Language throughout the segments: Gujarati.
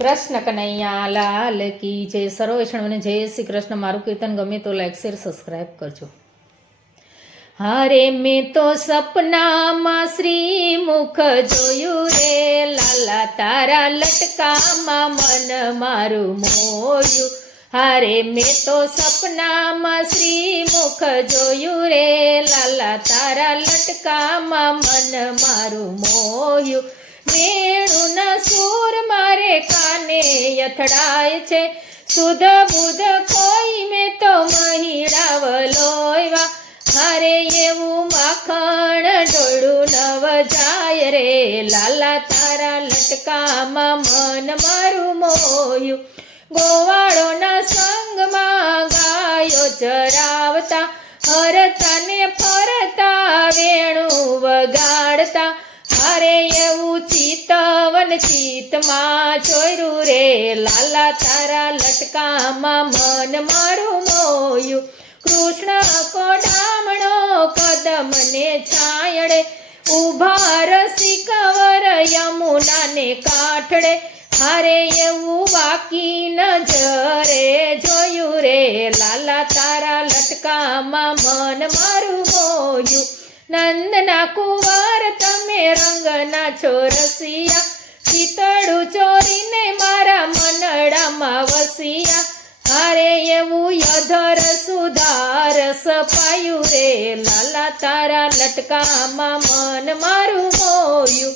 કૃષ્ણ કનૈયા લાલ કી જય. સર્વ વૈષ્ણવને જય શ્રી કૃષ્ણ. મારું કીર્તન ગમે તો લાઈક શેર સબસ્ક્રાઈબ કરજો. હારે મેં તો સપનામાં શ્રીમુખ જોયું રે, લાલા તારા લટકામાં મન મારું મોયું. હારે મેં તો સપનામાં શ્રીમુખ જોયું રે, લાલા તારા લટકામાં મન મારું મોયું. વેણુના સૂર મારે કાને અથડાય છે, સુધ બુધ કોઈ મેં તો મહિડાવલોયવા. હારે એવું માખણ ડોળું નવ જાય રે, લાલા તારા લટકામાં મન મારું મોયું. ગોવાળોના સંગમાં ગાયો ચરાવતા, હરતા ને ફરતા વેણું વગાડતા. હારે એવું ચિતવન ચિતમાં ચોર્યું રે, લાલા તારા લટકામાં મન મારું મોયું. કૃષ્ણ કોડામણો કદમને છાયડે, ઉભા રસી કવર યમુનાને કાંઠડે. હારે એવું વાકી નજરે જોયું રે, લાલા તારા લટકામાં મન મારું મોયું. નંદના કુંવર તમે રંગના છો રસિયા, પિતળું ચોરીને મારા મનડામાં વસિયા. હારે એવું યધર સુધાર સપાયું રે, લાલા તારા લટકામાં મન મારું મોયું.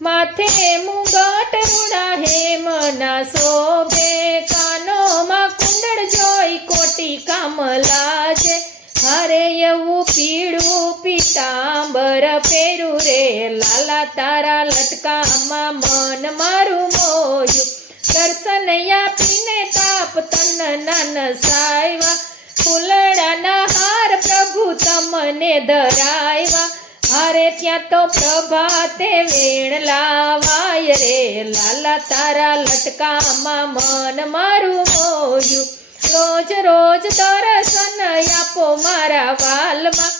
માથે મુગટ રૂડા હેમના શોભે, કાનોમાં કુંડળ જોઈ કોટી કામલા છે. હારે એવું પીળું પીતાંબર પહેરું રે, લાલા તારા લટકામાં મન મારું મોયું. દર્શન આપીને તાપ તનના નસાવ્યા, ફૂલડાના હાર પ્રભુ તમને ધરાવ્યા. હારે ત્યાં તો પ્રભાતે વેણ લાવાય રે, લાલા તારા લટકામાં મન મારું મોયું. રોજ રોજ દર્શન આપો મારા વાલમાં,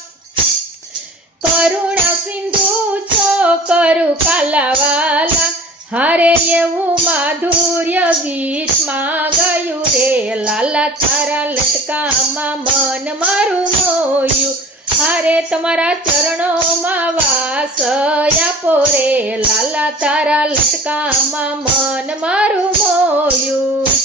કરુણા સિંધુ છો કરું કાલાવાલા. હારે એવું માધુર્ય ગીતમાં ગયું રે, લાલા તારા લટકામાં મન મારું મોયું. હારે તમારા ચરણોમાં વાસ આપો રે, લાલા તારા લટકામાં મન મારું મોયું.